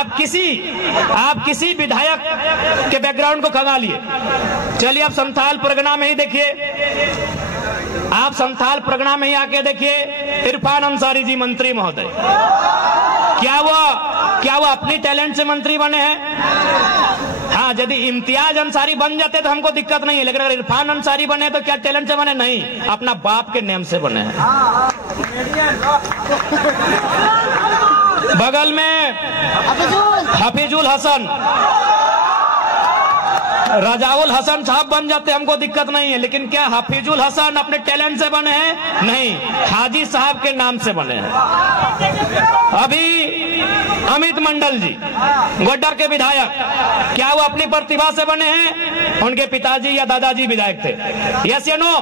आप किसी विधायक के बैकग्राउंड को खंगा लिए। चलिए आप संथाल परगना में ही देखिए, आप संथाल परगना में ही आके देखिए इरफान अंसारी जी मंत्री महोदय, क्या वो अपनी टैलेंट से मंत्री बने हैं? हाँ, यदि इम्तियाज अंसारी बन जाते तो हमको दिक्कत नहीं है, लेकिन अगर इरफान अंसारी बने तो क्या टैलेंट से बने? नहीं, अपना बाप के नेम से बने हैं। बगल में हफीजुल हसन, रजाउल हसन साहब बन जाते हमको दिक्कत नहीं है, लेकिन क्या हफीजुल हसन अपने टैलेंट से बने हैं? नहीं, हाजी साहब के नाम से बने हैं। अभी अमित मंडल जी गोड्डा के विधायक, क्या वो अपनी प्रतिभा से बने हैं? उनके पिताजी या दादाजी विधायक थे। यस या नो?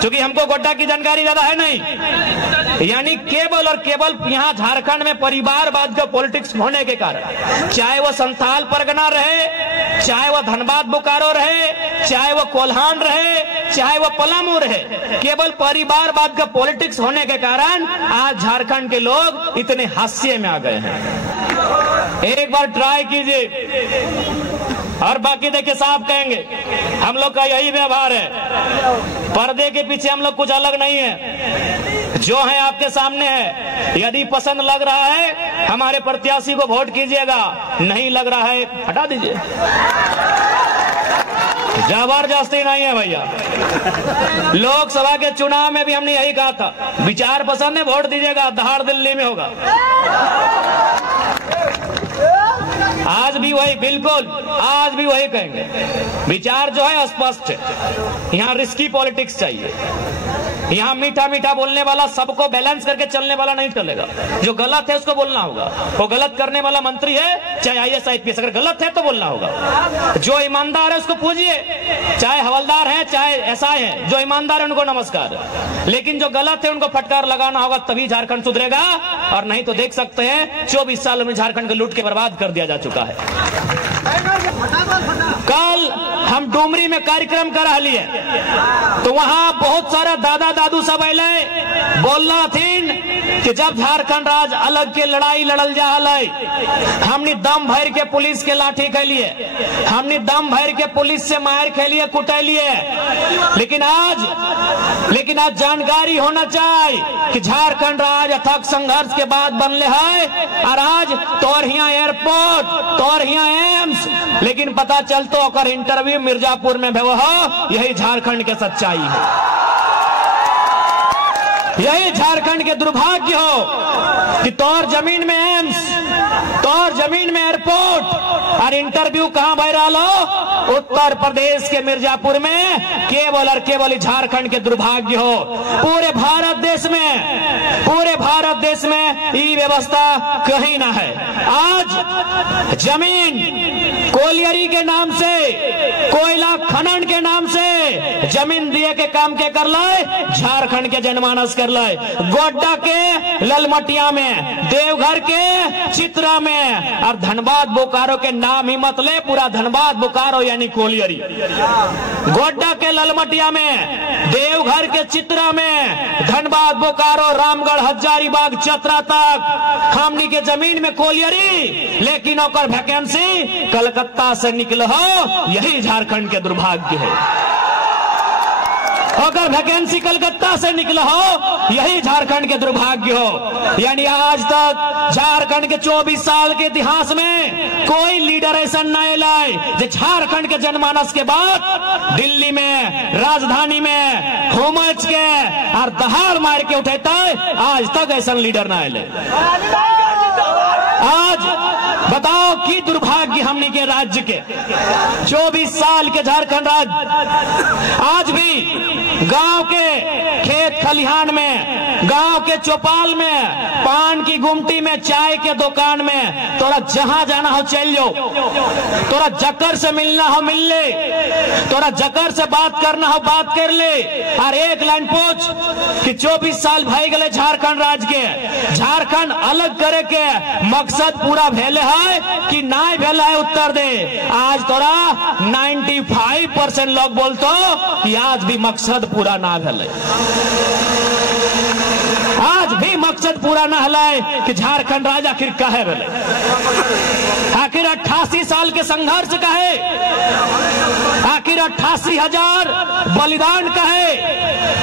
क्योंकि हमको गोड्डा की जानकारी ज्यादा है नहीं। यानी केवल और केवल यहाँ झारखंड में परिवारवाद का पॉलिटिक्स होने के कारण, चाहे वो संथाल परगना रहे, चाहे वो धनबाद बोकारो रहे, चाहे वो कोल्हान रहे, चाहे वो पलामू रहे, केवल परिवारवाद का पॉलिटिक्स होने के कारण आज झारखंड के लोग इतने हास्य में आ गए हैं। एक बार ट्राई कीजिए और बाकी देखिए साफ कहेंगे हम लोग का यही व्यवहार है। पर्दे के पीछे हम लोग कुछ अलग नहीं है, जो है आपके सामने है। यदि पसंद लग रहा है हमारे प्रत्याशी को वोट कीजिएगा, नहीं लग रहा है हटा दीजिए। जबरदस्ती नहीं है भैया। लोकसभा के चुनाव में भी हमने यही कहा था, विचार पसंद है वोट दीजिएगा, दहाड़ दिल्ली में होगा। आज भी वही, बिल्कुल आज भी वही कहेंगे। विचार जो है स्पष्ट है, यहाँ रिस्की पॉलिटिक्स चाहिए। यहाँ मीठा मीठा बोलने वाला, सबको बैलेंस करके चलने वाला नहीं चलेगा। जो गलत है उसको बोलना होगा। वो गलत करने वाला मंत्री है, चाहे IAS IPS, अगर गलत है तो बोलना होगा। जो ईमानदार है उसको पूजिए, चाहे हवलदार है चाहे SI है, जो ईमानदार है उनको नमस्कार। लेकिन जो गलत है उनको फटकार लगाना होगा, तभी झारखंड सुधरेगा। और नहीं तो देख सकते हैं 24 साल में झारखंड को लूट के बर्बाद कर दिया जा चुका है। कल हम डुमरी में कार्यक्रम करा लिए तो वहां बहुत सारा दादा दादू सब अले बोलना थीन कि जब झारखंड राज्य अलग के लड़ाई लड़ल जा हमने दम भर के पुलिस के लाठी खेलिए, हमने दम भर के पुलिस से मार खेलिए, कुटलिए। लेकिन आज जानकारी होना चाहिए कि झारखंड राज्य अथक संघर्ष के बाद बनले है। और आज तोर यहाँ एयरपोर्ट, तोर यहाँ एम्स, लेकिन पता चलतो और इंटरव्यू मिर्जापुर में भी हो। यही झारखंड के सच्चाई है, यही झारखंड के दुर्भाग्य हो कि तोर जमीन में एम्स, तोर जमीन में एयरपोर्ट और इंटरव्यू कहां बह रहा हो? उत्तर प्रदेश के मिर्जापुर में। केवल और केवल झारखंड के दुर्भाग्य हो। पूरे भारत देश में ये व्यवस्था कहीं ना है। आज जमीन कोलियरी के नाम से, कोयला खनन के नाम से जमीन दिए के काम के कर लाए, झारखंड के जनमानस कर लाए। गोड्डा के ललमटिया में, देवघर के चित्रा में और धनबाद बोकारो के नाम ही मत ले, पूरा धनबाद बोकारो यानी कोलियरी। गोड्डा के ललमटिया में, देवघर के चित्रा में, धनबाद बोकारो, रामगढ़, हजारीबाग, चतरा तक हमनी के जमीन में कोलियरी, लेकिन ओकर वैकेंसी कलकत्ता से निकल हो। यही झारखंड के दुर्भाग्य है। अगर वैकेंसी कलकत्ता से निकला हो, यही झारखंड के दुर्भाग्य हो। यानी आज तक झारखंड के 24 साल के इतिहास में कोई लीडर ऐसा नहीं लाए जो झारखंड के जनमानस के बाद दिल्ली में, राजधानी में हुमच के और दहाड़ मार के उठेता है। आज तक ऐसा लीडर ना आए। आज बताओ कि दुर्भाग्य हमने के राज्य के 24 साल के झारखंड राज्य आज भी गांव के खेत खलिहान में, गांव के चौपाल में, पान की गुमटी में, चाय के दुकान में, तोरा जहां जाना हो चल जाओ। तोरा जकर से मिलना हो मिल ले, तोरा जकर से बात करना हो बात कर ले। और एक लाइन पूछ कि 24 साल भाई गए झारखंड राज्य के, झारखंड अलग करे के मकसद पूरा भेले है कि नहीं भेला है? उत्तर दे। आज तोरा 95% लोग बोलतो कि आज भी मकसद पूरा ना भेले, आज भी मकसद मकसद पूरा न हलाए कि झारखंड राज्य आखिर काहे बने, आखिर 88 साल के संघर्ष का है, आखिर 88,000 बलिदान का है।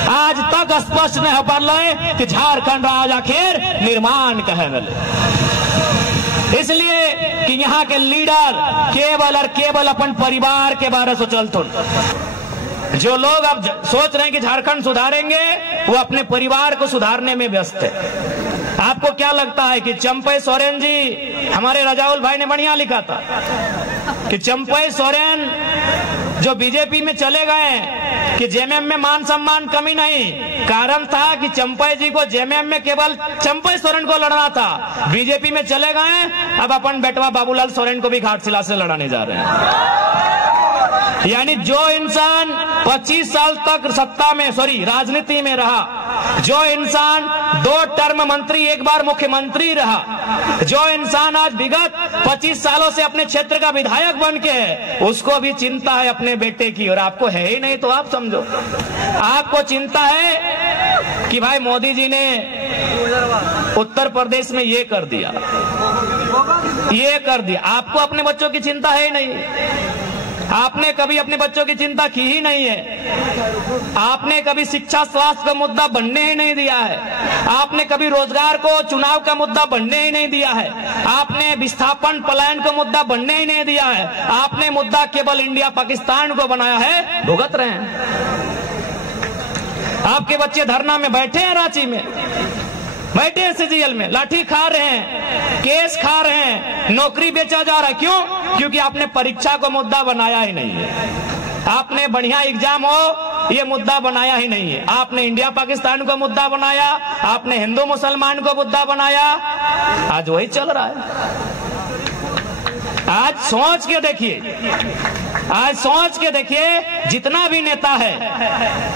आज तक स्पष्ट नहीं हो पा रहा कि झारखंड राज्य आखिर निर्माण कहे बने। इसलिए कि यहाँ के लीडर केवल और केवल अपन परिवार के बारे में सोचते। जो लोग अब सोच रहे हैं कि झारखंड सुधारेंगे, वो अपने परिवार को सुधारने में व्यस्त है। आपको क्या लगता है कि चंपई सोरेन जी, हमारे रजाउल भाई ने बढ़िया लिखा था कि चंपई सोरेन जो बीजेपी में चले गए कि जेएमएम में मान सम्मान कमी नहीं, कारण था कि चंपई जी को जेएमएम में केवल चंपई सोरेन को लड़ना था, बीजेपी में चले गए, अब अपन बेटवा बाबूलाल सोरेन को भी घाटशिला से लड़ाने जा रहे हैं। यानी जो इंसान 25 साल तक राजनीति में रहा, जो इंसान 2 टर्म मंत्री 1 बार मुख्यमंत्री रहा, जो इंसान आज विगत 25 सालों से अपने क्षेत्र का विधायक बन के है, उसको भी चिंता है अपने बेटे की, और आपको है ही नहीं तो आप समझो। आपको चिंता है कि भाई मोदी जी ने उत्तर प्रदेश में ये कर दिया, ये कर दिया, आपको अपने बच्चों की चिंता है ही नहीं। आपने कभी अपने बच्चों की चिंता की ही नहीं है। आपने कभी शिक्षा स्वास्थ्य का मुद्दा बनने ही नहीं दिया है। आपने कभी रोजगार को चुनाव का मुद्दा बनने ही नहीं दिया है। आपने विस्थापन पलायन का मुद्दा बनने ही नहीं दिया है। आपने मुद्दा केवल इंडिया पाकिस्तान को बनाया है, भुगत रहे हैं। आपके बच्चे धरना में बैठे हैं, रांची में बैठे हैं, सीजीएल में लाठी खा रहे हैं, केस खा रहे हैं, नौकरी बेचा जा रहा है। क्यों? क्योंकि आपने परीक्षा को मुद्दा बनाया ही नहीं है। आपने बढ़िया एग्जाम हो ये मुद्दा बनाया ही नहीं है। आपने इंडिया पाकिस्तान को मुद्दा बनाया, आपने हिंदू मुसलमान को मुद्दा बनाया, आज वही चल रहा है। आज सोच के देखिए, जितना भी नेता है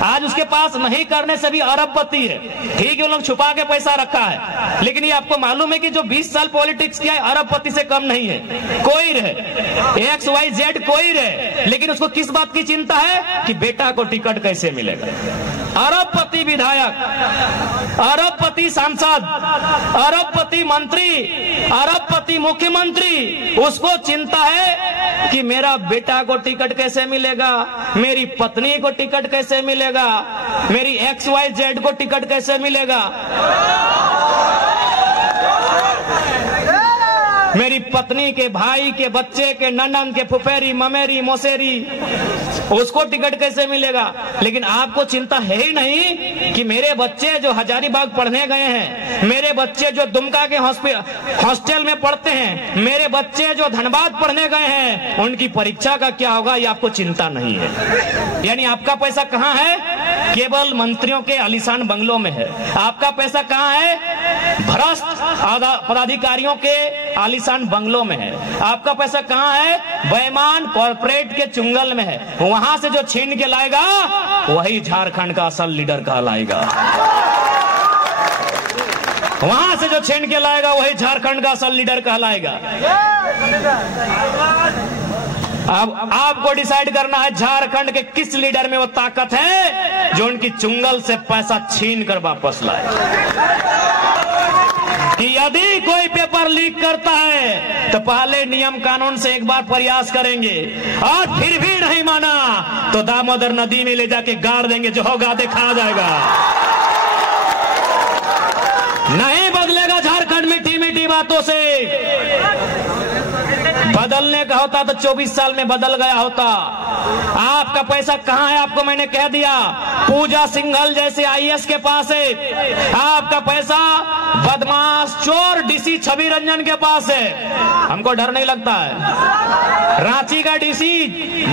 आज उसके पास नहीं करने से भी अरबपति है। ठीक है, वो लोग छुपा के पैसा रखा है, लेकिन ये आपको मालूम है कि जो 20 साल पॉलिटिक्स किया है, अरबपति से कम नहीं है। कोई रहे XYZ कोई रहे, लेकिन उसको किस बात की चिंता है कि बेटा को टिकट कैसे मिलेगा। अरबपति विधायक, अरबपति सांसद, अरबपति मंत्री, अरबपति मुख्यमंत्री, उसको चिंता है कि मेरा बेटा को टिकट कैसे मिलेगा, मेरी पत्नी को टिकट कैसे मिलेगा, मेरी XYZ को टिकट कैसे मिलेगा, मेरी पत्नी के भाई के बच्चे के ननन के फुफेरी ममेरी मौसेरी, उसको टिकट कैसे मिलेगा। लेकिन आपको चिंता है ही नहीं कि मेरे बच्चे जो हजारीबाग पढ़ने गए हैं, मेरे बच्चे जो दुमका के हॉस्टल में पढ़ते हैं, मेरे बच्चे जो धनबाद पढ़ने गए हैं, उनकी परीक्षा का क्या होगा, ये आपको चिंता नहीं है। यानी आपका पैसा कहाँ है? केवल मंत्रियों के आलीशान बंगलों में है। आपका पैसा कहाँ है? भ्रष्ट पदाधिकारियों के आलीशान बंगलों में है। आपका पैसा कहाँ है? बेईमान कॉर्पोरेट के चुंगल में है। वहां से जो छीन के लाएगा वही झारखंड का असल लीडर कहलाएगा। वहां से जो छीन के लाएगा वही झारखंड का असल लीडर कहलाएगा। अब आपको डिसाइड करना है झारखंड के किस लीडर में वो ताकत है जो उनकी चुंगल से पैसा छीन कर वापस लाए। कि यदि कोई पेपर लीक करता है तो पहले नियम कानून से एक बार प्रयास करेंगे, और फिर भी नहीं माना तो दामोदर नदी में ले जाके गाड़ देंगे। जो होगा देखा जाएगा। नहीं बदलेगा झारखंड मीठी मीठी बातों से। बदलने का होता तो 24 साल में बदल गया होता। आपका पैसा कहाँ है? आपको मैंने कह दिया, पूजा सिंघल जैसे IAS के पास है। आपका पैसा बदमाश चोर DC छवि रंजन के पास है। हमको डर नहीं लगता है। रांची का DC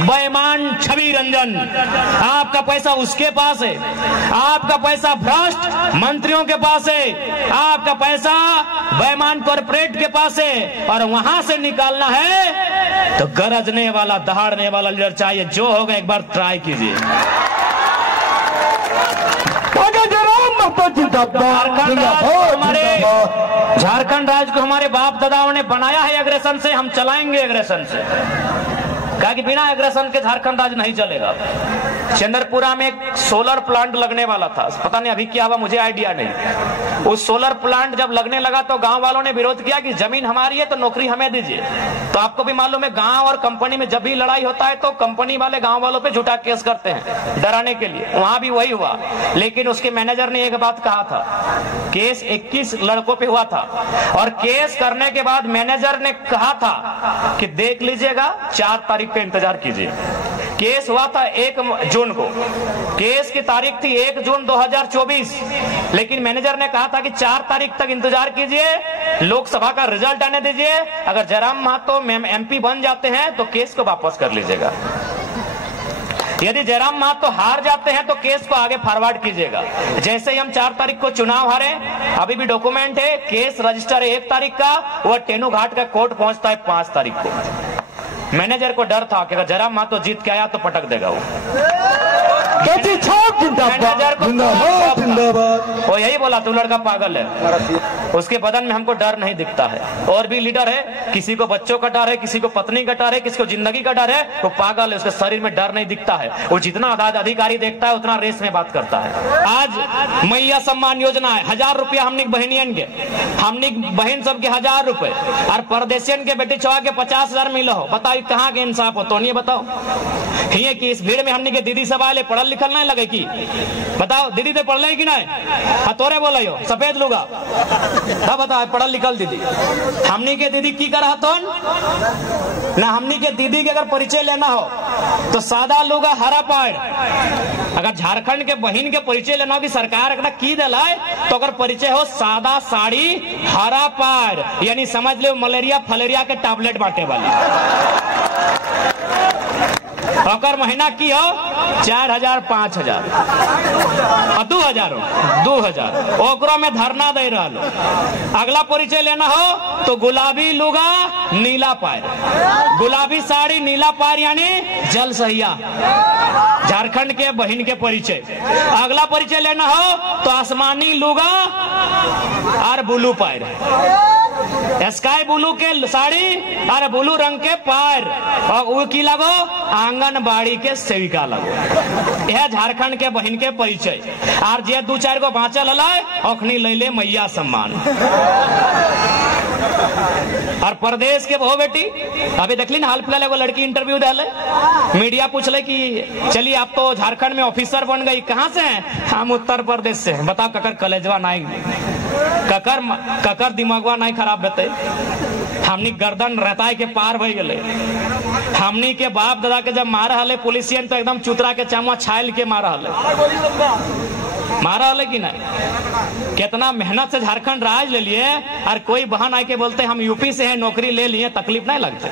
बेईमान छवि रंजन, आपका पैसा उसके पास है। आपका पैसा भ्रष्ट मंत्रियों के पास है। आपका पैसा बेईमान कॉर्पोरेट के पास है। और वहां से निकालना है तो गरजने वाला दहाड़ने वाला लीडर चाहिए। जो होगा एक बार ट्राई कीजिए। झारखंड राज्य को हमारे बाप दादाओं ने बनाया है एग्रेशन से, हम चलाएंगे एग्रेशन से। कहा कि बिना एग्रेशन के झारखंड राज्य नहीं चलेगा। चंद्रपुरा में एक सोलर प्लांट लगने वाला था, पता नहीं अभी क्या हुआ, मुझे आइडिया नहीं। उस सोलर प्लांट जब लगने लगा तो गांव वालों ने विरोध किया कि जमीन हमारी है तो नौकरी हमें दीजिए। तो आपको भी मालूम है, गांव और कंपनी में जब भी लड़ाई होता है तो कंपनी वाले गांव वालों पे झूठा केस करते हैं डराने के लिए। वहां भी वही हुआ, लेकिन उसके मैनेजर ने एक बात कहा था, केस 21 लड़कों पे हुआ था और केस करने के बाद मैनेजर ने कहा था कि देख लीजिएगा 4 तारीख का इंतजार कीजिए। केस हुआ था 1 जून को, केस की तारीख थी 1 जून 2024, लेकिन मैनेजर ने कहा था कि 4 तारीख तक इंतजार कीजिए, लोकसभा का रिजल्ट आने दीजिए, अगर जयराम महतो MP बन जाते हैं तो केस को वापस कर लीजिएगा, यदि जयराम महतो हार जाते हैं तो केस को आगे फॉरवर्ड कीजिएगा। जैसे ही हम 4 तारीख को चुनाव हारे, अभी भी डॉक्यूमेंट है, केस रजिस्टर है 1 तारीख का, वह टेनू घाट का कोर्ट पहुंचता है 5 तारीख को। मैनेजर को डर था कि अगर जयराम महतो जीत के आया तो पटक देगा वो। मैनेजर को वो यही बोला, तू लड़का पागल है, उसके बदन में हमको डर नहीं दिखता है। और भी लीडर है, किसी को बच्चों का डर है, किसी को पत्नी का डर है, किसी को जिंदगी का डर है, वो पागल है, उसके शरीर में डर नहीं दिखता है। वो जितना अधिकारी देखता है उतना रेस में बात करता है। आज मैया सम्मान योजना है, 1000 रुपया हमने बहनियन के, हमने बहन सबके 1000 रुपए, और परदेशियन के बेटी छुआ के 50,000 मिलो हो। बताओ कहाँ के इंसाफ हो? तो नहीं बताओ ये कि इस भीड़ में हमने के दीदी सब आए पढ़ल लिखल नहीं लगे की? बताओ दीदी तो पढ़ ले कि नहीं? हतोरे बोले हो सफेद लुगा, बताओ पढ़ल लिखल दीदी। हमनी के दीदी की कर ना, हमनी के दीदी के अगर परिचय लेना हो तो सादा लुगा हरा पाड़। अगर झारखंड के बहन के परिचय लेना हो कि सरकार अगर की दिला तो अगर परिचय हो सादा साड़ी हरा पाड़, यानी समझ लो मलेरिया फलेरिया के टैबलेट बांटे वाली। अगर महीना की हो 4000 5000 2000 ओकरो में धरना दे रहा लो। अगला परिचय लेना हो तो गुलाबी लुगा नीला पैर, गुलाबी साड़ी नीला पैर, यानी जल सहिया झारखंड के बहन के परिचय। अगला परिचय लेना हो तो आसमानी लुगा और ब्लू पैर, स्काई ब्लू के साड़ी और ब्लू रंग के पैर, और वो की लगो आंगनबाड़ी के सेविका लगो। यह झारखंड के बहन के परिचय। और जे 2-4 गो बाँचल है अखनी ले ले मैया सम्मान। और प्रदेश के बहु बेटी अभी देखली ना, हाल फिलहाल एगो लड़की इंटरव्यू दे, मीडिया पूछले कि चलिए आप तो झारखंड में ऑफिसर बन गई, कहाँ से हैं? हम उत्तर प्रदेश से हैं। बताओ ककर कलेजवा नहीं, ककर दिमागवा नहीं खराब बते, हमनी गर्दन रहता के पार भई गले। हमनी के बाप दादा के जब मारा हले पुलिसियन तो एकदम चुतरा के चामुआ छायल के मारा हले कि नहीं? कितना मेहनत से झारखंड राज ले लिए, और कोई बहन आके बोलते हम यूपी से हैं नौकरी ले लिए, तकलीफ नहीं लगता?